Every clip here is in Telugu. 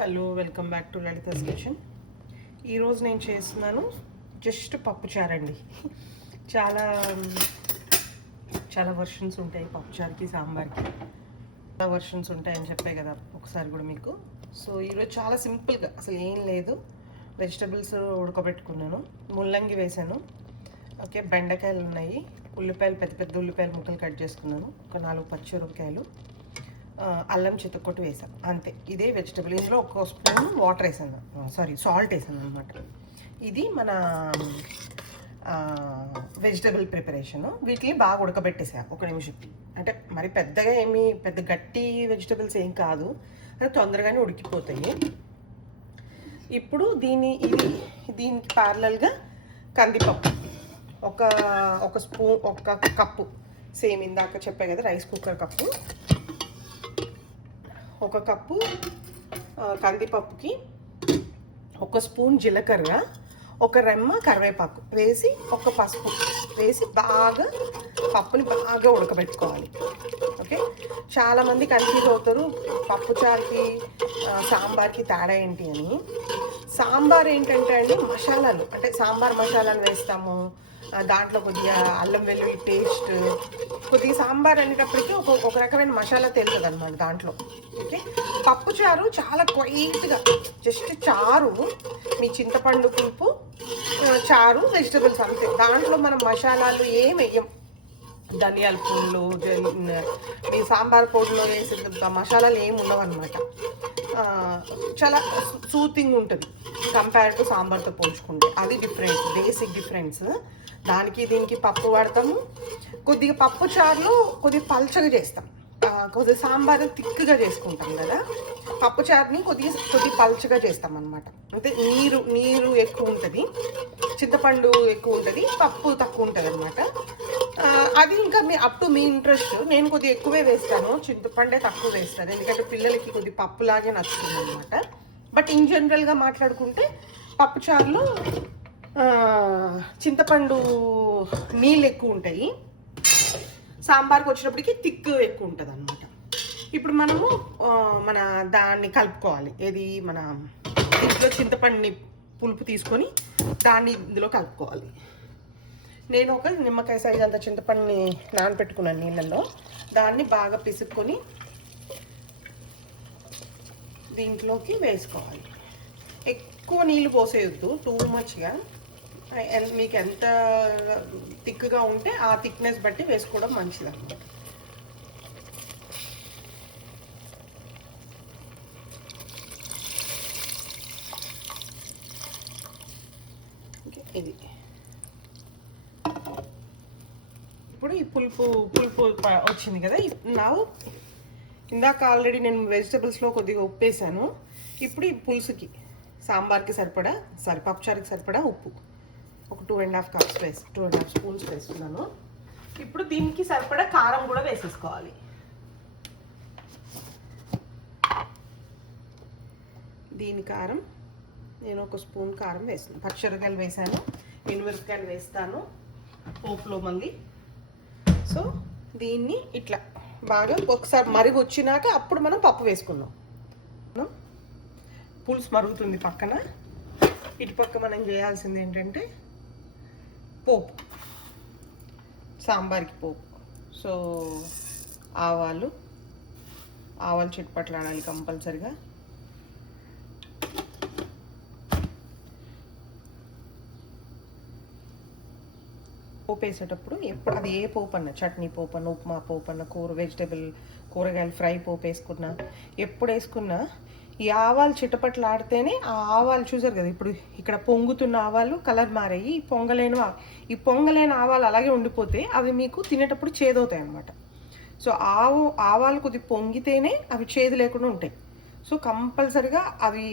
Hello, welcome back to Lalitha's kitchen. ఈరోజు నేను చేస్తున్నాను జస్ట్ పప్పుచారు అండి. చాలా చాలా వర్షన్స్ ఉంటాయి పప్పుచారుకి, సాంబార్కి చాలా వర్షన్స్ ఉంటాయని చెప్పే కదా ఒకసారి కూడా మీకు. సో ఈరోజు చాలా సింపుల్గా, అసలు ఏం లేదు, వెజిటబుల్స్ ఉడకబెట్టుకున్నాను, ముల్లంగి వేసాను, ఓకే, బెండకాయలు ఉన్నాయి, ఉల్లిపాయలు పెద్ద పెద్ద ఉల్లిపాయలు ముక్కలు కట్ చేసుకున్నాను, ఒక 4 పచ్చిమిరపకాయలు, అల్లం చితక్కొట్టు వేసాను, అంతే. ఇదే వెజిటబుల్. ఇందులో ఒక స్పూన్ వాటర్ వేసాను, సాల్ట్ వేసాను అనమాట. ఇది మన వెజిటబుల్ ప్రిపరేషను. వీటిని బాగా ఉడకబెట్టేసా ఒక నిమిషం. అంటే మరి పెద్దగా పెద్ద గట్టి వెజిటబుల్స్ ఏం కాదు, అది తొందరగానే ఉడికిపోతాయి. ఇప్పుడు దీనికి ప్యారలల్గా కందిపప్పు ఒక స్పూన్, ఒక కప్పు, సేమ్ ఇందాక చెప్పా కదా రైస్ కుక్కర్ కప్పు, ఒక కప్పు కందిపప్పుకి ఒక స్పూన్ జీలకర్ర, ఒక రెమ్మ కరివేపాకు వేసి, ఒక పసుపు వేసి బాగా పప్పుని బాగా ఉడకబెట్టుకోవాలి. ఓకే, చాలామంది కన్ఫ్యూజ్ అవుతారు పప్పుచారుకి సాంబార్కి తేడా ఏంటి అని. సాంబార్ ఏంటంటే అండి, మసాలాలు, అంటే సాంబార్ మసాలాలు వేస్తాము, దాంట్లో కొద్దిగా అల్లం వెల్లుల్లి పేస్ట్, కొద్దిగా సాంబార్ అనేటప్పటికీ ఒక రకమైన మసాలా తెలుస్తుంది అనమాట దాంట్లో. ఓకే, పప్పుచారు చాలా క్వైట్గా, జస్ట్ చారు, మీ చింతపండు పులుపు, చారు, వెజిటబుల్స్, అంతే. దాంట్లో మనం మసాలాలు ఏం వేయం, ధనియాల పూలు, మీ సాంబార్ పొడిలో వేసే మసాలాలు ఏమి ఉండవు అనమాట. చాలా సూతింగ్ ఉంటుంది కంపేర్ టు సాంబార్తో పోల్చుకుంటే. అది డిఫరెన్స్, బేసిక్ డిఫరెన్స్. దానికి దీనికి పప్పు వాడతాము. కొద్దిగా పప్పు చారులో కొద్దిగా పల్చగా చేస్తాం, కొద్దిగా సాంబార్ థిక్గా చేసుకుంటాం కదా, పప్పు చారుని కొద్దిగా పల్చగా చేస్తాం అనమాట. అంటే నీరు ఎక్కువ ఉంటుంది, చింతపండు ఎక్కువ ఉంటుంది, పప్పు తక్కువ ఉంటుంది అనమాట. అది ఇంకా అప్ టు మీ ఇంట్రెస్ట్. నేను కొద్దిగా ఎక్కువే వేస్తాను, చింతపండే తక్కువ వేస్తాను, ఎందుకంటే పిల్లలకి కొద్ది పప్పులాగే నచ్చుతుంది అనమాట. బట్ ఇన్ జనరల్గా మాట్లాడుకుంటే పప్పుచారులో చింతపండు నీళ్ళు ఎక్కువ ఉంటాయి, సాంబార్కి వచ్చినప్పటికీ థిక్ ఎక్కువ ఉంటుంది అనమాట. ఇప్పుడు మనము దాన్ని కలుపుకోవాలి. ఏది మన ఇంట్లో చింతపండుని పులుపు తీసుకొని దాన్ని ఇందులో కలుపుకోవాలి. నేను ఒక నిమ్మకాయ సైజ్ అంత చింతపండుని నానబెట్టుకున్నాను నీళ్ళల్లో, దాన్ని బాగా పిసుక్కొని దీంట్లోకి వేసుకోవాలి. ఎక్కువ నీళ్ళు పోసేయొద్దు, టూ మచ్గా. మీకు ఎంత థిక్గా ఉంటే ఆ థిక్నెస్ బట్టి వేసుకోవడం మంచిది అన్నమాట. ఓకే, ఇది ఇప్పుడు ఈ పులుపు వచ్చింది కదా. ఇందాక ఆల్రెడీ నేను వెజిటబుల్స్లో కొద్దిగా ఉప్పు వేసాను. ఇప్పుడు ఈ పులుసుకి, సాంబార్కి సరిపడా, పప్పుచారుకి సరిపడా ఉప్పు ఒక 2.5 స్పూన్స్ వేస్తున్నాను. ఇప్పుడు దీనికి సరిపడా కారం కూడా వేసేసుకోవాలి. దీని కారం నేను ఒక స్పూన్ కారం వేస్తాను, పచ్చిమిరపకాయలు వేసాను, ఎండుమిరపకాయలు వేస్తాను పోపులో మళ్ళీ. సో దీన్ని ఇట్లా బాగా ఒకసారి మరిగి వచ్చినాక అప్పుడు మనం పప్పు వేసుకున్నాం. పులుసు మరుగుతుంది పక్కన. ఇటుపక్క మనం చేయాల్సింది ఏంటంటే పోపు, సాంబార్కి పోపు. సో ఆవాలు చిట్పట్లాడాలి కంపల్సరిగా. పోపు వేసేటప్పుడు ఎప్పుడు అది ఏ పోపు అన్న, చట్నీ పోపు అన్న, ఉప్మా పోపు అన్న, కూరగాయలు ఫ్రై పోపు వేసుకున్నా, ఎప్పుడు వేసుకున్నా ఈ ఆవాలు చిటపట్లాడితేనే, ఆ ఆవాలు చూసారు కదా ఇప్పుడు ఇక్కడ పొంగుతున్న ఆవాలు కలర్ మారాయి, ఈ పొంగలేని ఆవాలు అలాగే ఉండిపోతే అవి మీకు తినేటప్పుడు చేదవుతాయి అన్నమాట. సో ఆవాలు కొద్ది పొంగితేనే అవి చేదు లేకుండా ఉంటాయి. సో కంపల్సరిగా అవి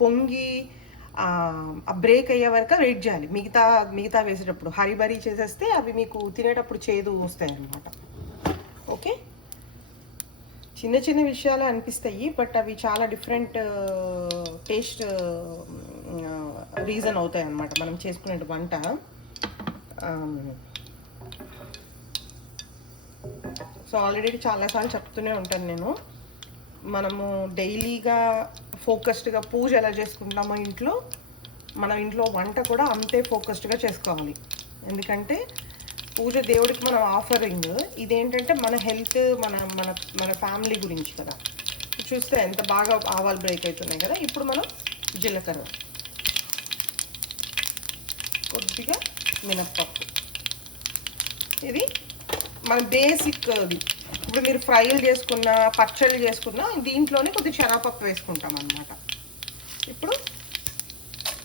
పొంగి బ్రేక్ అయ్యే వరకు వెయిట్ చేయాలి. మిగతా వేసేటప్పుడు హరిబరీ చేసేస్తే అవి మీకు తినేటప్పుడు చేదు వస్తాయి అన్నమాట. ఓకే, చిన్న చిన్న విషయాలు అనిపిస్తాయి, బట్ అవి చాలా డిఫరెంట్ టేస్ట్ రీజన్ అవుతాయి అన్నమాట మనం చేసుకునే వంట. సో ఆల్రెడీ చాలాసార్లు చెప్తూనే ఉంటాను నేను, మనము డైలీగా ఫోకస్డ్గా పూజ ఎలా చేసుకుంటామో ఇంట్లో, మన ఇంట్లో వంట కూడా అంతే ఫోకస్డ్గా చేసుకోవాలి. ఎందుకంటే పూజ దేవుడికి మనం ఆఫరింగ్, ఇదేంటంటే మన హెల్త్, మన మన మన ఫ్యామిలీ గురించి కదా. చూస్తే ఎంత బాగా ఆవాలు బ్రేక్ అవుతున్నాయి కదా. ఇప్పుడు మనం జీలకర్ర, కొద్దిగా మినప్పప్పు, ఇది మన బేసిక్. ఇప్పుడు మీరు ఫ్రైలు చేసుకున్న, పచ్చళ్ళు చేసుకున్న దీంట్లోనే కొద్దిగా శనగపప్పు వేసుకుంటాం అన్నమాట. ఇప్పుడు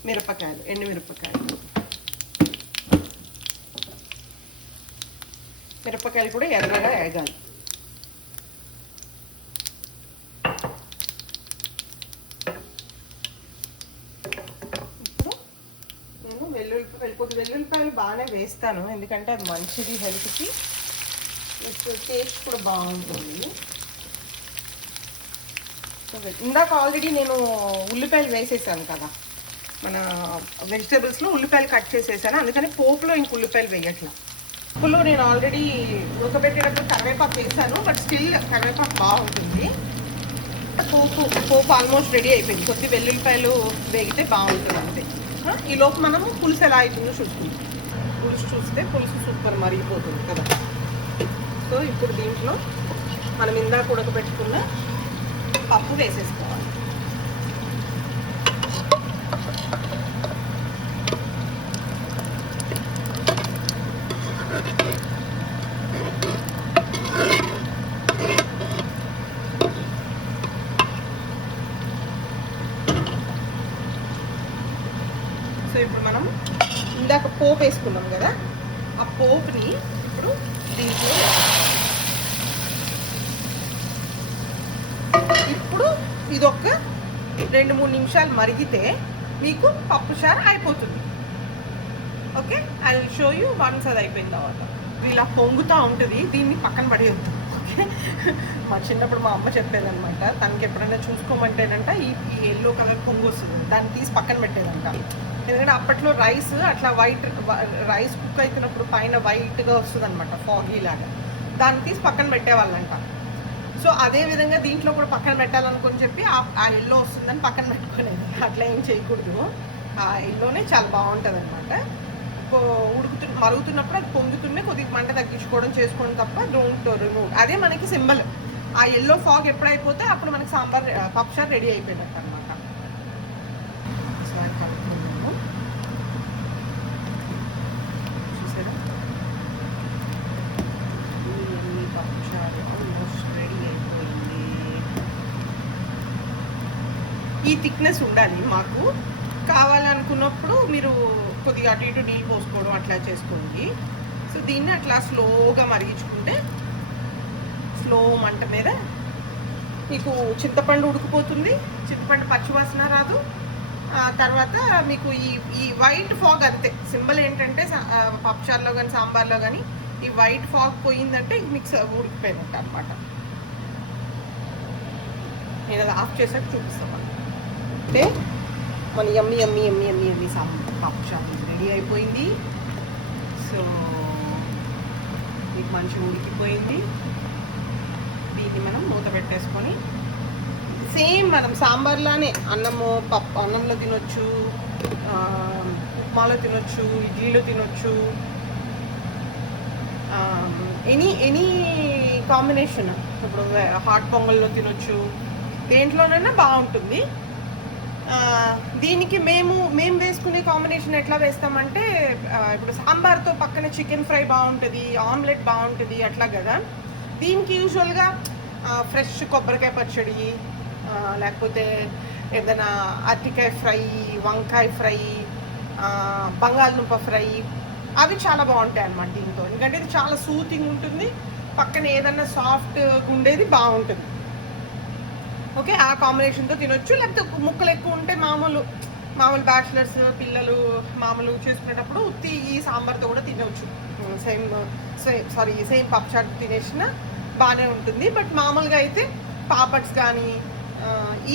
మిరపకాయలు, ఎండు మిరపకాయలు, మిరపకాయలు కూడా ఎర్రగా వేగాలి. ఇప్పుడు నేను వెల్లుల్లిపాయలు బాగానే వేస్తాను, ఎందుకంటే అది మంచిది హెల్త్కి, టేస్ట్ కూడా బాగుంటుంది. ఇందాక ఆల్రెడీ నేను ఉల్లిపాయలు వేసేసాను కదా, మన వెజిటేబుల్స్లో ఉల్లిపాయలు కట్ చేసేసాను, అందుకని పోపులో ఇంక ఉల్లిపాయలు వేయట్లా. పోపులో నేను ఆల్రెడీ ఉడకబెట్టేటప్పుడు కరివేపాకు వేసాను, బట్ స్టిల్ కరివేపాకు బాగుంటుంది. పోపు ఆల్మోస్ట్ రెడీ అయిపోయింది, కొద్ది వెల్లుల్లిపాయలు వేగితే బాగుంటుంది అంతే. ఈలోపు మనము పులుసు ఎలా అవుతుందో చూసుకుంటాం. పులుసు చూస్తే పులుసు సూపర్ మరిగిపోతుంది కదా. సో ఇప్పుడు దీంట్లో మనం ఇందాక ఉడకబెట్టుకున్న పప్పు వేసేసుకోవాలి. సో ఇప్పుడు మనం ఇందాక పోపు వేసుకున్నాం కదా, ఆ పోపుని ఇప్పుడు దీంట్లో ఇప్పుడు ఇదొక 2-3 నిమిషాలు మరిగితే మీకు పప్పుచారు అయిపోతుంది. Okay, I will show you once అది అయిపోయిన తర్వాత. ఇలా పొంగుతూ ఉంటుంది, దీన్ని పక్కన పడేయొద్దు. ఓకే, మా చిన్నప్పుడు మా అమ్మ చెప్పేదనమాట, తనకి ఎప్పుడైనా చూసుకోమంటేనంట ఈ ఎల్లో కలర్ పొంగు వస్తుంది, దాన్ని తీసి పక్కన పెట్టేదంట. ఎందుకంటే అప్పట్లో రైస్ అట్లా రైస్ కుక్ అవుతున్నప్పుడు పైన వైట్గా వస్తుంది అనమాట, ఫాగీ లాగా, దాన్ని తీసి పక్కన పెట్టేవాళ్ళంట. సో అదే విధంగా దీంట్లో కూడా పక్కన పెట్టాలనుకొని చెప్పి ఆ ఎల్లో వస్తుందని పక్కన పెట్టుకునేది. అట్లా ఏం చేయకూడదు, ఆ ఎల్లోనే చాలా బాగుంటుంది అనమాట. మరుగుతున్నప్పుడు అది పొంగుతుండే కొద్దిగా మంట తగ్గించుకోవడం చేసుకోవడం తప్ప డోంట్ రిమూవ్. అదే మనకి సింబల్. ఆ ఎల్లో ఫాగ్ ఎప్పుడైపోతే అప్పుడు మనకి సాంబార్ పప్పుచారు రెడీ అయిపోయినట్టు అనమాట. సో అది కలుపుతున్నాము, చూసారా, పప్పుచారు ఆల్మోస్ట్ రెడీ అయిపోయింది. ఈ థిక్నెస్ ఉండాలి మాకు. కావాలనుకున్నప్పుడు మీరు కొద్దిగా అటు ఇటు నీళ్ళు పోసుకోవడం అట్లా చేసుకోండి. సో దీన్ని అట్లా స్లోగా మరిగించుకుంటే స్లో మంట మీద మీకు చింతపండు ఉడికిపోతుంది, చింతపండు పచ్చివాసన రాదు. తర్వాత మీకు ఈ వైట్ ఫాగ్ అంతే సింబల్. ఏంటంటే పప్పుచారులో కానీ సాంబార్లో కానీ ఈ వైట్ ఫాగ్ పోయిందంటే మిక్స్ ఉడికిపోయినట్టు అనమాట. నేను అది ఆఫ్ చేసాక చూపిస్తాను. అంటే మన యమ్మీ యమ్మీ యమ్మీ యమ్మీ యమ్మీ పప్పుచారు రెడీ అయిపోయింది. సో మీకు మంచిగా ఉడికిపోయింది. దీన్ని మనం మూత పెట్టేసుకొని సేమ్ మనం సాంబార్లానే అన్నంలో తినొచ్చు, ఉప్మాలో తినొచ్చు, ఇడ్లీలో తినొచ్చు, ఎనీ కాంబినేషన్. ఇప్పుడు హాట్ పొంగల్లో తినొచ్చు, దేంట్లోనైనా బాగుంటుంది. దీనికి మేము వేసుకునే కాంబినేషన్ ఎట్లా వేస్తామంటే, ఇప్పుడు సాంబార్తో పక్కన చికెన్ ఫ్రై బాగుంటుంది, ఆమ్లెట్ బాగుంటుంది అట్లా కదా. దీనికి యూజువల్గా ఫ్రెష్ కొబ్బరికాయ పచ్చడి, లేకపోతే ఏదైనా అరటికాయ ఫ్రై, వంకాయ ఫ్రై, బంగాళదుంప ఫ్రై, అవి చాలా బాగుంటాయి అన్నమాట దీంతో. ఎందుకంటే ఇది చాలా సూతింగ్ ఉంటుంది, పక్కన ఏదన్నా సాఫ్ట్ ఉండేది బాగుంటుంది. ఓకే, ఆ కాంబినేషన్తో తినొచ్చు. లేకపోతే ముక్కలు ఎక్కువ ఉంటే మామూలు బ్యాచిలర్స్ పిల్లలు మామూలు చేసుకునేటప్పుడు ఉత్తి ఈ సాంబార్తో కూడా తినవచ్చు. సేమ్ పప్పుచారు తినేసిన బాగానే ఉంటుంది. బట్ మామూలుగా అయితే పాపడ్స్ కానీ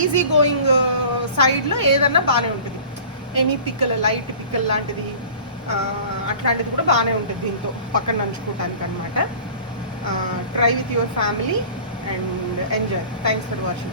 ఈజీ గోయింగ్ సైడ్లో ఏదన్నా బాగానే ఉంటుంది. ఎనీ పిక్కలు, లైట్ పిక్కలు లాంటిది అట్లాంటిది కూడా బాగానే ఉంటుంది దీంతో పక్కన నంచుకోవటానికి అనమాట. Try with your family and enjoy. Thanks for watching.